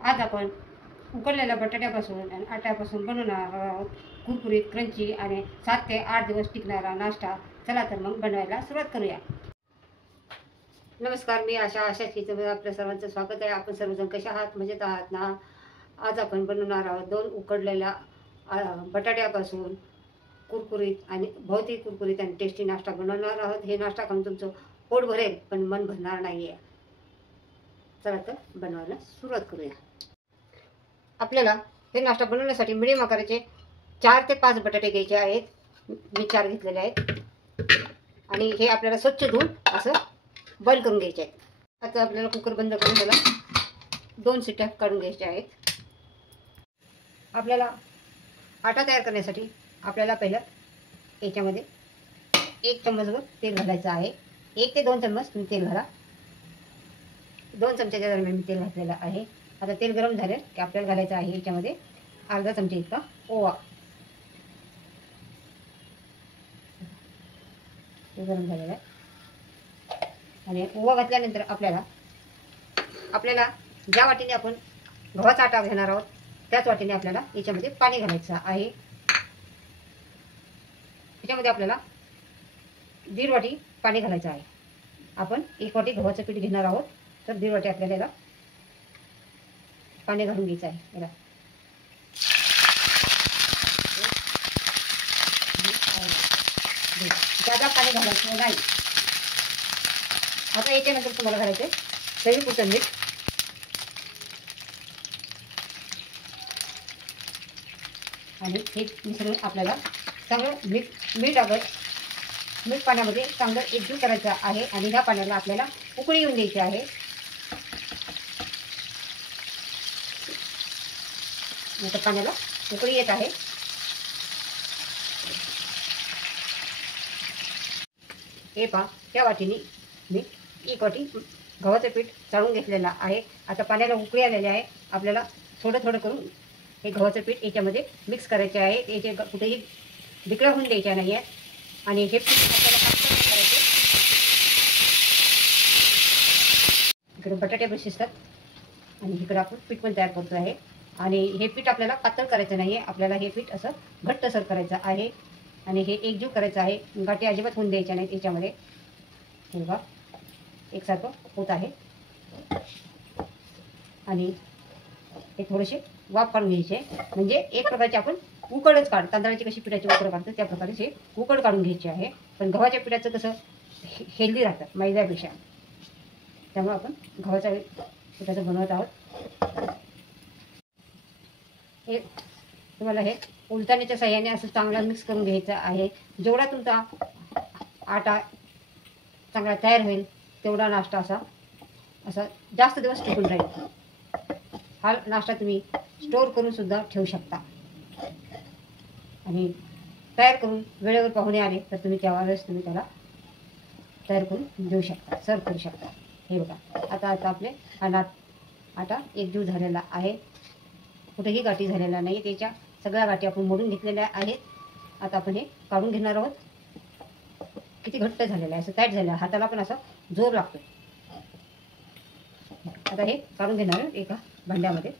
आज आपण उकडलेल्या बटाट्यापासून आणि आट्यापासून बनवणार आहोत कुरकुरीत क्रंची आणि 7 ते 8 दिवस टिकणारा नाश्ता. चला तर मग बनवायला सुरुवात करूया. नमस्कार, मी आशा मध्ये आपल्या सर्वांचं स्वागत आहे. आपण सर्वजण कशा आहात? मजेत आहात ना? आज आपण बनवणार आहोत 2 उकडलेल्या बटाट्यापासून कुरकुरीत आणि भौतिक कुरकुरीत आणि टेस्टी नाश्ता बनवणार आहोत. हे नाश्ता खाऊन तुमचं पोट भरेल पण मन भरणार नाही आहे. चला तर बनवायला सुरुवात करूया. आपल्याला हे नाश्ता बनवण्यासाठी मिडियम आकाराचे 4 ते 5 बटाटे घ्यायचे आहेत. मी 4 घेतलेले आहेत आणि हे आपल्याला स्वच्छ धुवून असं बॉईल करून घ्यायचे आहेत. आता आपल्याला कुकर बंद करून त्याला 2 शिट्ट्या काढून घ्यायच्या आहेत. आपल्याला आटा तयार करण्यासाठी आपल्याला पहिलं याच्यामध्ये 1 चम्मचभर तेल घालायचं आहे. 1 ते 2 चम्मच तुम्ही तेल घाला. 2 चमच्याच्या दरम्यान मी तेल घातलेलं आहे. आता तेल गरम झाले की आपल्याला घालायचं आहे याच्यामध्ये अर्धा चमचा इतका ओवा. ते गरम झालेलं आहे आणि ओवा घातल्यानंतर आपल्याला ज्या वाटीने आपण गव्हाचा आटा घेणार आहोत त्याच वाटीने आपल्याला याच्यामध्ये पाणी घालायचं आहे. याच्यामध्ये आपल्याला 1.5 वाटी पाणी घालायचं आहे. आपण 1 वाटी गव्हाचं पीठ घेणार आहोत तर 1.5 वाटी आपल्याला याला पाणी घालून घ्यायचं आहे. याला जादा पाणी घालायचं नाही. आता याच्यानंतर तुम्हाला घालायचं चवीपुरतं मीठ आणि हे मिश्रण आपल्याला चांगलं मीठ पाण्यामध्ये चांगलं एकजीव करायचं आहे आणि ह्या पाण्याला आपल्याला उकळी येऊन द्यायची आहे. आता पाण्याला उकळी येत आहे. हे पहा, त्या वाटीने मी 1 वाटी गव्हाचं पीठ चाळून घेतलेलं आहे. आता पाण्याला उकळी आलेली आहे. आपल्याला थोडं थोडं करून हे गव्हाचं पीठ याच्यामध्ये मिक्स करायचे आहे. याचे कुठेही बिकळा होऊन द्यायच्या नाही आहे आणि हे पीठ आपल्याला पातळ करायचे. इकडे बटाटे पण शिजतात आणि इकडे आपण पीठ पण तयार करतो आहे. आणि हे पीठ आपल्याला पातळ करायचं नाही आहे. आपल्याला हे पीठ असं घट्टसर करायचं आहे आणि हे एकजीव करायचं आहे. गाठी अजिबात होऊन द्यायच्या नाहीत याच्यामध्ये. हे बघा एकसारखं होत आहे आणि हे थोडेसे वाफ काढून घ्यायचे. म्हणजे एक प्रकारचे आपण उकडच तांदळाची कशी पिठाची उकड काढतो त्या प्रकारे हे उकड काढून घ्यायची आहे. पण गव्हाच्या पिठाचं कसं हेल्दी राहतं मैद्यापेक्षा, त्यामुळे आपण गव्हाच्या पिठाचं बनवत आहोत. हे तुम्हाला हे उलटाण्याच्या साह्याने असं चांगला मिक्स करून घ्यायचं आहे. जेवढा तुमचा आटा चांगला तयार होईल तेवढा नाश्ता असा जास्त दिवस टिकून राहील. हा नाश्ता तुम्ही स्टोर करून सुद्धा ठेवू शकता आणि तयार करून वेळेवर पाहुणे आले तर तुम्ही त्यावेळेस तुम्ही त्याला तयार करून देऊ शकता, सर्व करू शकता. हे बघा आता आपले आटा एकजीव झालेला आहे. कुठेही गाठी झालेला नाही. त्याच्या सगळ्या गाठी आपण मोडून घेतलेल्या आहेत. आता आपण हे काढून घेणार आहोत. किती घट्ट झालेलं आहे, असं टाईट झालं आहे. हाताला पण असा जोर लागतो. आता हे काढून घेणार एका भांड्यामध्ये.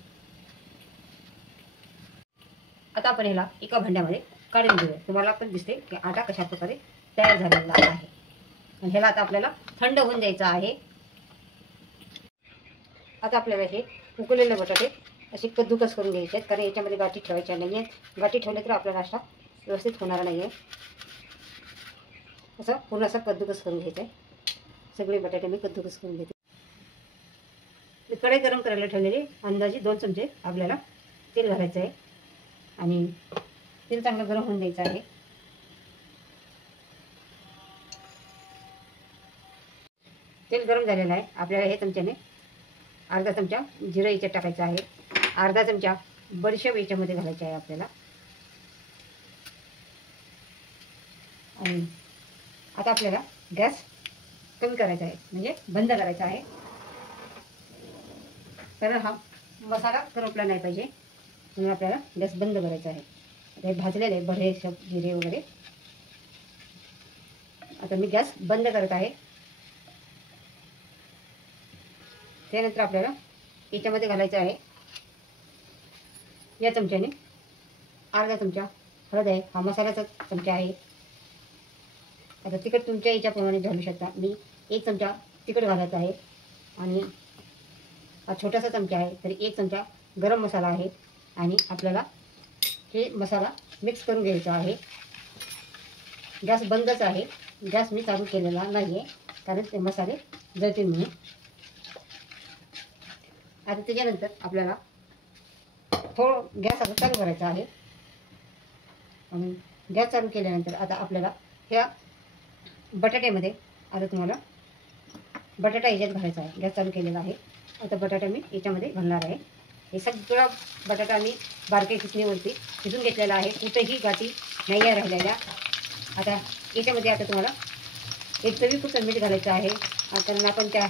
आता आपण ह्याला एका भांड्यामध्ये काढून घेऊया. तुम्हाला पण दिसते की आटा कशा प्रकारे तयार झालेला आहे. आणि ह्याला आता आपल्याला थंड होऊन द्यायचं आहे. आता आपल्याला हे उकळलेले बटाटे असे कद्दूकस करून घ्यायचे आहेत, कारण याच्यामध्ये गाठी ठेवायच्या नाही आहेत. गाठी ठेवले तर आपला नाश्ता व्यवस्थित होणार नाही आहे. असं पूर्ण असं कद्दूकस करून घ्यायचं आहे. सगळे बटाटे मी कद्दूकस करून घेते. मी कढई गरम करायला ठेवलेली अंदाजे 2 चमचे आपल्याला तेल घालायचं आहे आणि तेल चांगलं गरम होऊन द्यायचं आहे. तेल गरम झालेलं आहे. आपल्याला हे चमच्याने अर्धा चमचा जिरं याच्यात टाकायचं आहे. अर्धा चमचा बडीशेप याच्यामध्ये घालायचे आहे आपल्याला. आणि आता आपल्याला गॅस कमी करायचा आहे, म्हणजे बंद करायचा आहे, कारण हा मसाला करपला नाही पाहिजे म्हणून आपल्याला गॅस बंद करायचा आहे. हे भाजलेले बडीशेप जिरे वगैरे. आता मी गॅस बंद करत आहे. त्यानंतर आपल्याला याच्यामध्ये घालायचं आहे या चमच्याने अर्धा चमचा हळद आहे, हा मसाल्याचा चमचा आहे. आता तिखट तुमच्या याच्याप्रमाणे घालू शकता. मी 1 चमचा तिखट घालायचा आहे आणि हा छोटासा चमचा आहे, तरी 1 चमचा गरम मसाला आहे. आणि आपल्याला हे मसाला मिक्स करून घ्यायचा आहे. गॅस बंदच आहे, गॅस मी चालू केलेला नाही आहे, कारण ते मसाले जळतील म्हणून. आता त्याच्यानंतर आपल्याला थोडं गॅस आता चालू करायचा आहे. आणि गॅस चालू केल्यानंतर आता आपल्याला ह्या बटाट्यामध्ये आता तुम्हाला बटाटा याच्यात घालायचा आहे. गॅस चालू केलेला आहे. आता बटाटा मी याच्यामध्ये घालणार आहे. हे सगळा बटाटा मी बारक्या खिचणीवरती शिजून घेतलेला आहे, कुठेही गाठी नाही आहे राहिलेल्या. आता याच्यामध्ये आता तुम्हाला एक चवीपुरतं मीठ घालायचं आहे, कारण आपण त्या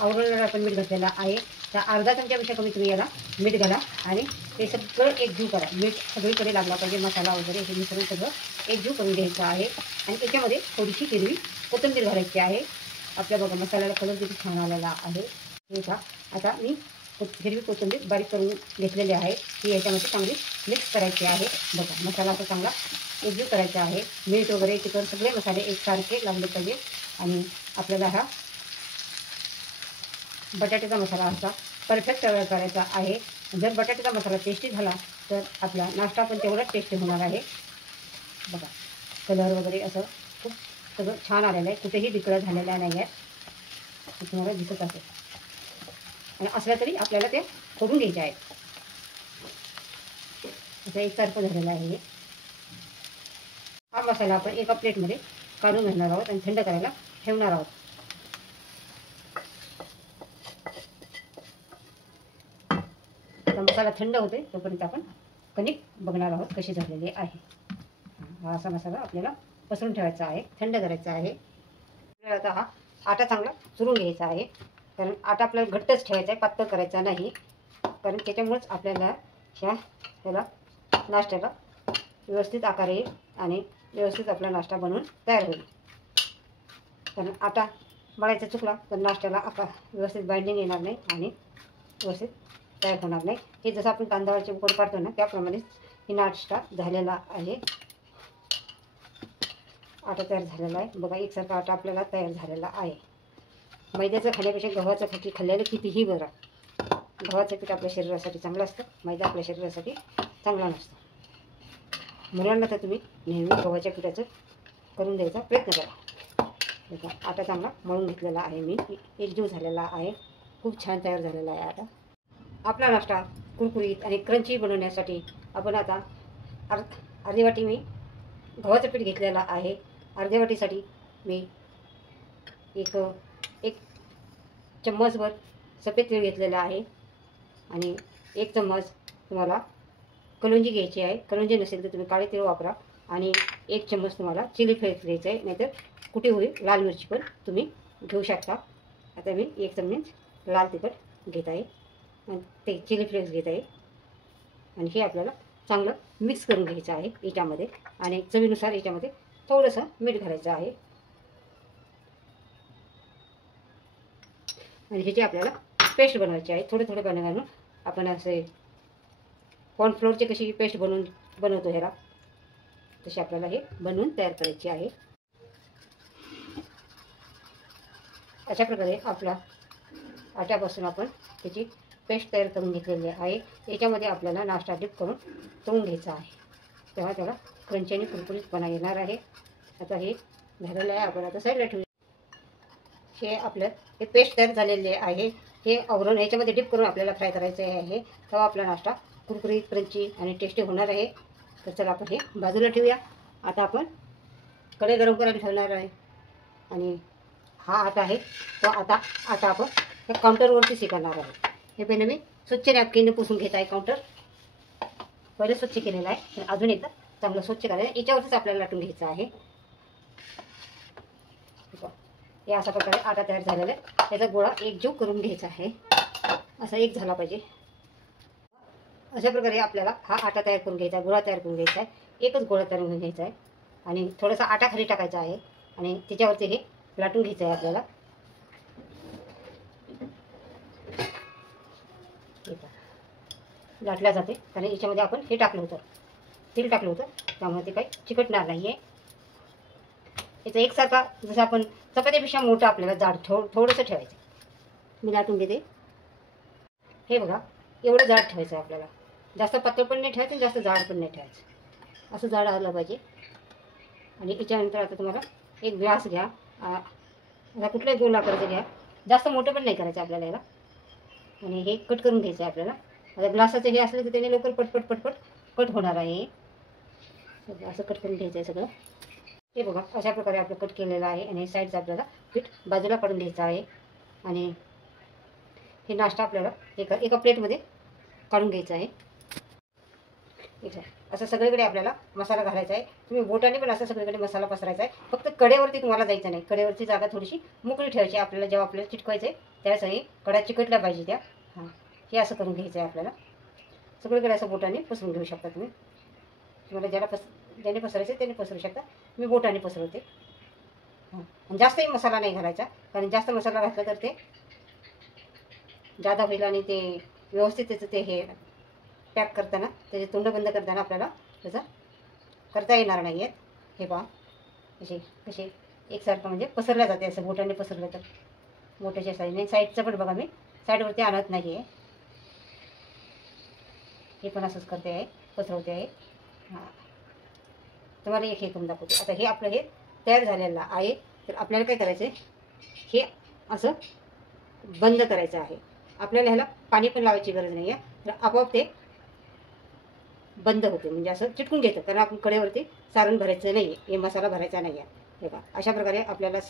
आवरणाला आपण मीठ घातलेला आहे. तर अर्धा चमच्यापेक्षा कमी तुम्ही याला मीठ घाला आणि हे सगळं एकजीव करा. मीठ सगळीकडे लागला पाहिजे, मसाला वगैरे हे मिश्रण सगळं एकजीव करून घ्यायचं आहे. आणि याच्यामध्ये थोडीशी हिरवी कोथिंबीर घालायची आहे. आपल्या बघा मसाल्याला कलर किती छान आलेला आहे. हे का आता मी हिरवी कोथिंबीर बारीक करून घेतलेली आहे, ही याच्यामध्ये चांगली मिक्स करायची आहे. बघा मसाला असा चांगला एकजीव करायचा आहे. मीठ वगैरे तिखट सगळे मसाले एकसारखे लागले पाहिजे. आणि आपल्याला हा बटाट्याचा मसाला असा परफेक्ट तयार करायचा आहे. जर बटाट्याचा मसाला टेस्टी झाला तर आपला नाश्ता पण तेवढाच टेस्टी होणार आहे. बघा कलर वगैरे असं खूप सगळं छान आलेलं आहे, कुठेही बिकळा झालेला नाही आहे, तुम्हाला दिसत असेल. आणि असल्या तरी आपल्याला ते करून घ्यायचे आहे. असं एकसारखं झालेलं आहे. हा मसाला आपण एका प्लेटमध्ये काढून घेणार आहोत आणि थंड करायला ठेवणार आहोत. आता मसाला थंड होते तोपर्यंत आपण कणिक बघणार आहोत कशी झालेली आहे. हा असा मसाला आपल्याला पसरून ठेवायचा आहे, थंड करायचा आहे. आता हा आटा चांगला चुरून घ्यायचा आहे, कारण आटा आपल्याला घट्टच ठेवायचा आहे, पातळ करायचा नाही, कारण त्याच्यामुळेच आपल्याला ह्याला नाश्त्याला व्यवस्थित आकार येईल आणि व्यवस्थित आपला नाश्ता बनवून तयार होईल. कारण आटा मळायचा चुकला तर नाश्त्याला आकार व्यवस्थित बाइंडिंग येणार नाही आणि व्यवस्थित तयार होणार नाही. हे जसं आपण तांदळाचे उकड काढतो ना त्याप्रमाणेच ही नाश्ता झालेला आहे. आटा तयार झालेला आहे. बघा एकसारखा आटा आपल्याला तयार झालेला आहे. मैद्याचं खाण्यापेक्षा गव्हाचं पीठ खाल्ल्याने कितीही बरं. गव्हाचं पीठ आपल्या शरीरासाठी चांगलं असतं, मैदा आपल्या शरीरासाठी चांगला नसतो. मुलांना तर तुम्ही नेहमी गव्हाच्या पिठाचं करून द्यायचा प्रयत्न करा. बघा आटा चांगला मळून घेतलेला आहे मी, एकजीव झालेला आहे, खूप छान तयार झालेला आहे आटा. आपला नाश्ता कुरकुरीत आणि क्रंची बनवण्यासाठी आपण आता अर्धी वाटी मी गव्हाचं पीठ घेतलेला आहे. अर्ध्या वाटीसाठी मी एक चम्मचभर सफेद तीळ घेतलेला आहे आणि 1 चम्मच तुम्हाला कलौंजी घ्यायची आहे. कलौंजी नसेल तर तुम्ही काळे तीळ वापरा. आणि 1 चम्मच तुम्हाला चिली फ्लेक्स घ्यायचं आहे, नाहीतर कुठे होईल लाल मिरची पण तुम्ही घेऊ शकता. आता मी 1 चम्मच लाल तिखट घेत आहे आणि ते चिली फ्लेक्स घेत आहे. आणि हे आपल्याला चांगलं मिक्स करून घ्यायचं आहे याच्यामध्ये. आणि चवीनुसार याच्यामध्ये थोडंसं मीठ घालायचं आहे. आणि ह्याची आपल्याला पेस्ट बनवायची आहे. थोडे थोडे पाणी घालून आपण असे कॉर्नफ्लोअरची कशी पेस्ट बनवतो ह्याला, तशी आपल्याला हे बनवून तयार करायची आहे. अशा प्रकारे आपला आट्यापासून आपण त्याची पेस्ट तयार करून घेतलेली आहे. याच्यामध्ये आपल्याला नाश्ता डिप करून तळून घ्यायचा आहे, तेव्हा त्याला क्रंची आणि कुरकुरीतपणा येणार आहे. आता हे झालेलं आहे, आपण आता साईडला ठेवू. हे आपलं हे पेस्ट तयार झालेले आहे. हे आवरण याच्यामध्ये डिप करून आपल्याला फ्राय करायचं आहे, तेव्हा आपला नाश्ता कुरकुरीत क्रंची आणि टेस्टी होणार आहे. तर चला आपण हे बाजूला ठेवूया. आता आपण कढई गरम करायला ठेवणार आहे आणि हा आटा आहे तो आता आपण हे काउंटरवरती शेकणार आहे. हे पहिले मी स्वच्छ नॅपकिनने पुसून घेत आहे. काउंटर पहिले स्वच्छ केलेलं आहे, तर अजून एकदा चांगलं स्वच्छ करायचं. याच्यावरतीच आपल्याला लाटून घ्यायचं आहे. हे अशा प्रकारे आटा तयार झालेला आहे. त्याचा गोळा एकजीव करून घ्यायचा आहे, असा एक झाला पाहिजे. अशा प्रकारे आपल्याला हा आटा तयार करून घ्यायचा आहे, गोळा तयार करून घ्यायचा आहे. एकच गोळा तयार करून घ्यायचा आहे आणि थोडासा आटा खाली टाकायचा आहे आणि त्याच्यावरती हे लाटून घ्यायचं आहे आपल्याला. लाटल्या जाते, कारण याच्यामध्ये आपण हे टाकलं होतं, तेल टाकलं होतं, त्यामुळे ते काही चिकटणार नाही आहे. याचा एकसारखा जसं आपण चपातीपेक्षा मोठं आपल्याला जाड थोडंसं ठेवायचं. मी लाटून घेते. हे बघा, एवढं जाड ठेवायचं आहे आपल्याला. जास्त पातळ पण नाही ठेवायचं, जास्त जाड पण नाही ठेवायचं. असं जाड आलं पाहिजे. आणि याच्यानंतर आता तुम्हाला एक ग्लास घ्या. आता कुठल्याही गोल आकाराचं घ्या, जास्त मोठं पण नाही करायचं आपल्याला याला. आणि हे कट करून घ्यायचं आहे आपल्याला. आता ग्लासाचं हे असलं तर त्याने लवकर पटपट कट होणार आहे. असं कट करून घ्यायचं आहे सगळं. हे बघा, अशा प्रकारे आपलं कट केलेलं आहे. आणि साईडचं आपल्याला पीठ बाजूला काढून घ्यायचं आहे. आणि हे नाश्ता आपल्याला एका प्लेटमध्ये काढून घ्यायचं आहे. असं सगळीकडे आपल्याला मसाला घालायचा आहे. तुम्ही बोटाने पण असं सगळीकडे मसाला पसरायचा आहे. फक्त कडेवरती तुम्हाला जायचं नाही. कडेवरची जागा थोडीशी मोकळी ठेवायची आपल्याला. जेव्हा आपल्याला चिटकवायचं आहे त्यावेळेस कडा चिकटल्या पाहिजे त्या. हां, हे असं करून घ्यायचं आहे आपल्याला. सगळीकडे असं बोटाने पसरून घेऊ शकता तुम्ही. तुम्हाला ज्याने पसरायचं त्याने पसरू शकता. मी बोटाने पसरवते. हां, आणि जास्तही मसाला नाही घालायचा, कारण जास्त मसाला घातला तर ते जादा होईल आणि ते व्यवस्थित त्याचं ते हे पॅक करताना, त्याचे तोंड बंद करताना आपल्याला त्याचा करता येणार नाही आहेत. हे पहा, कसे एकसारखं म्हणजे पसरल्या जाते. असं बोटाने पसरलं तर बोटाच्या साईडने. साईडचं पण बघा, मी साईडवरती आणत नाही आहे. हे पण असंच करते आहे, पसरवते आहे. हां, तुम्हाला एक हे करून दाखवते. आता हे आपलं हे तयार झालेलं आहे. तर आपल्याला काय करायचं आहे, हे असं बंद करायचं आहे. आपल्याला ह्याला पाणी पण लावायची गरज नाही आहे. तर आपोआप ते बंद होते, म्हणजे असं चिटकून घेतं. कारण आपण कडेवरती सारण भरायचं नाही आहे, हे मसाला भरायचा नाही आहे. हे बघा, अशा प्रकारे आपल्याला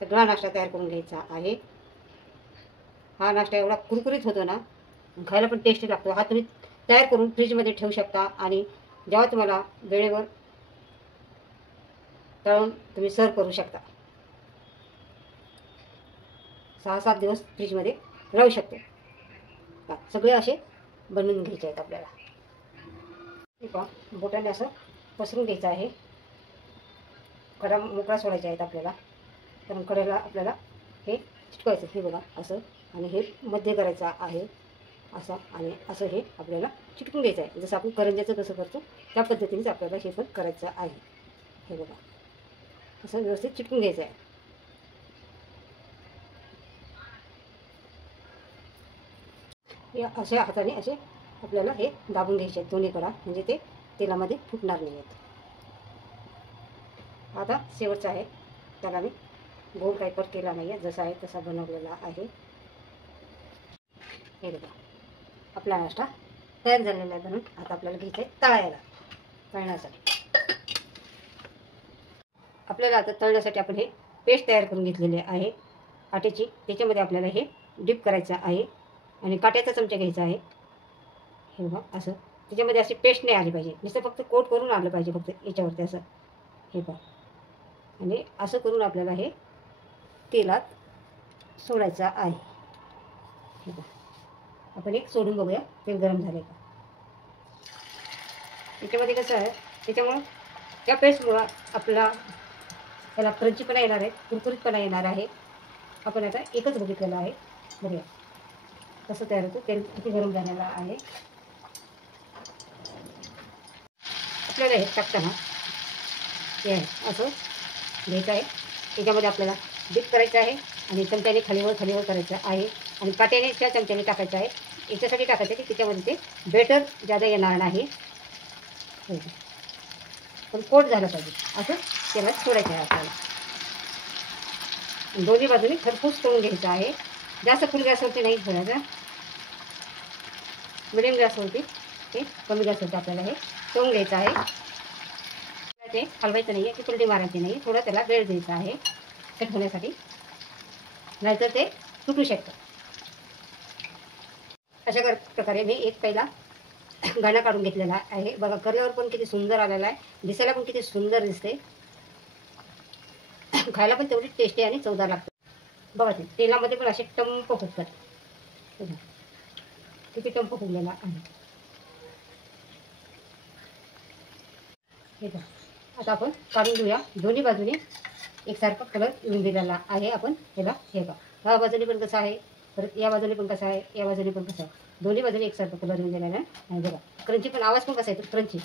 सगळा नाश्ता तयार करून घ्यायचा आहे. हा नाश्ता एवढा कुरकुरीत होतो ना, खायला पण टेस्टी लागतो. हा तुम्ही तयार करून फ्रीजमध्ये ठेवू शकता. आणि जेव्हा तुम्हाला वेळेवर तळून तुम्ही सर्व करू शकता. 6-7 दिवस फ्रीजमध्ये राहू शकतो. सगळे असे बनवून घ्यायचे आहेत आपल्याला. ठीक आहे, बोटाने असं पसरून घ्यायचं आहे. कडा मोकळा सोडायचे आहेत आपल्याला, कारण कड्याला आपल्याला हे चिटकवायचं. हे बघा असं, आणि हे मध्य करायचं आहे असं, आणि असं हे आपल्याला चिटकून घ्यायचं आहे. जसं आपण करंज्याचं कसं करतो त्या पद्धतीनेच आपल्याला हे पण करायचं आहे. हे बघा, असं व्यवस्थित चिटकून घ्यायचं आहे. हे अशा हाताने असे आपल्याला हे दाबून घ्यायचे आहेत दोन्ही कडा, म्हणजे ते तेलामध्ये फुटणार नाही आहेत. आता शेवटचा आहे, त्याला मी गोल काही कट केला नाही आहे, जसा आहे तसा बनवलेला आहे. हे बघा, आपला नाश्ता तयार झालेला आहे बनून. आता आपल्याला घ्यायचं आहे तळण्यासाठी. आपल्याला आता तळण्यासाठी आपण हे पेस्ट तयार करून घेतलेले आहे आट्याची. त्याच्यामध्ये आपल्याला हे डिप करायचं आहे. आणि काट्याचा चमचा घ्यायचा आहे. हे बघा असं, त्याच्यामध्ये अशी पेस्ट नाही आली पाहिजे, नुसतं फक्त कोट करून आलं पाहिजे फक्त याच्यावरती असं. हे पहा, आणि असं करून आपल्याला हे तेलात सोडायचं आहे. हे पहा, आपण एक सोडून बघूया तेल गरम झाले का. त्याच्यामध्ये कसं आहे, त्याच्यामुळं त्या पेस्टमुळं आपला त्याला क्रंचीपणा येणार आहे, कुरकुरीतपणा येणार आहे. आपण आता एकच बघितलेलं आहे, बघूया कसं तयार होतं. तेल किती गरम झालेलं आहे. आपल्याला हे टाकताना हे आहे असं घ्यायचं आहे. त्याच्यामध्ये आपल्याला डिप करायचं आहे आणि चमच्याने खालीवर करायचं आहे. आणि काट्याने त्या चमच्याने टाकायचं आहे. याच्यासाठी टाकायचं आहे की त्याच्यामध्ये ते बेटर जादा येणार नाही, पण कोट झालं पाहिजे असं तेलात सोडायचं आहे आपल्याला. दोन्ही बाजूने खरपूस तळून घ्यायचं आहे. जास्त फुल गॅसवरती नाही ठेवायचं, मिडियम गॅसवरती ते कमी गॅसवरती आपल्याला हे तळून घ्यायचं आहे. ते हलवायचं नाही आहे, की कुलटी मारायची नाही, थोडं त्याला वेळ द्यायचा आहे सेट होण्यासाठी, नाहीतर ते तुटू शकतं. अशा प्रकारे मी एक पहिला गाणं काढून घेतलेला आहे. बघा, कलर पण किती सुंदर आलेला आहे, दिसायला पण किती सुंदर दिसते, खायला पण तेवढी टेस्टी आणि चवदार लागते. बघा, ते तेलामध्ये पण असे टंप फुटतात. किती टंप फुगलेला आहे. हे बघा, आता आपण काढून घेऊया. दोन्ही बाजूने एकसारखा कलर येऊन दिलेला आहे. आपण ह्याला हे बघा, ह्या बाजूने पण कसं आहे परत या बाजूने पण कसा आहे, या बाजूने पण कसा आहे, दोन्ही बाजूने एकसारखा कलर येऊन दिलेला आहे. आणि बघा क्रंची पण आवाज पण कसा येतो क्रंची.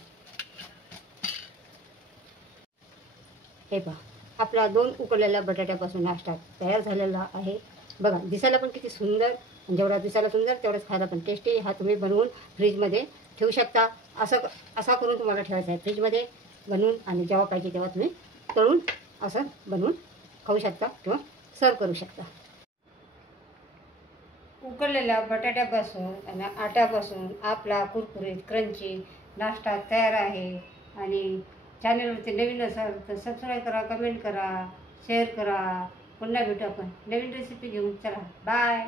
हे पहा आपला 2 उकडलेल्या बटाट्यापासून नाश्ता तयार झालेला आहे. बघा दिसायला पण किती सुंदर, जेवढा दिसायला सुंदर तेवढंच खायला पण टेस्टी. हा तुम्ही बनवून फ्रीजमध्ये ठेवू शकता. असा करून तुम्हाला ठेवायचा आहे फ्रीजमध्ये बनवून, आणि जेव्हा पाहिजे तेव्हा तुम्ही तळून असं बनवून खाऊ शकता किंवा सर्व करू शकता. उकडलेल्या बटाट्यापासून आणि आट्यापासून आपला कुरकुरीत क्रंची नाश्ता तयार आहे. आणि चॅनलवरती नवीन असाल तर सबस्क्राईब करा, कमेंट करा, शेअर करा. पुन्हा भेटू आपण नवीन रेसिपी घेऊन. चला बाय.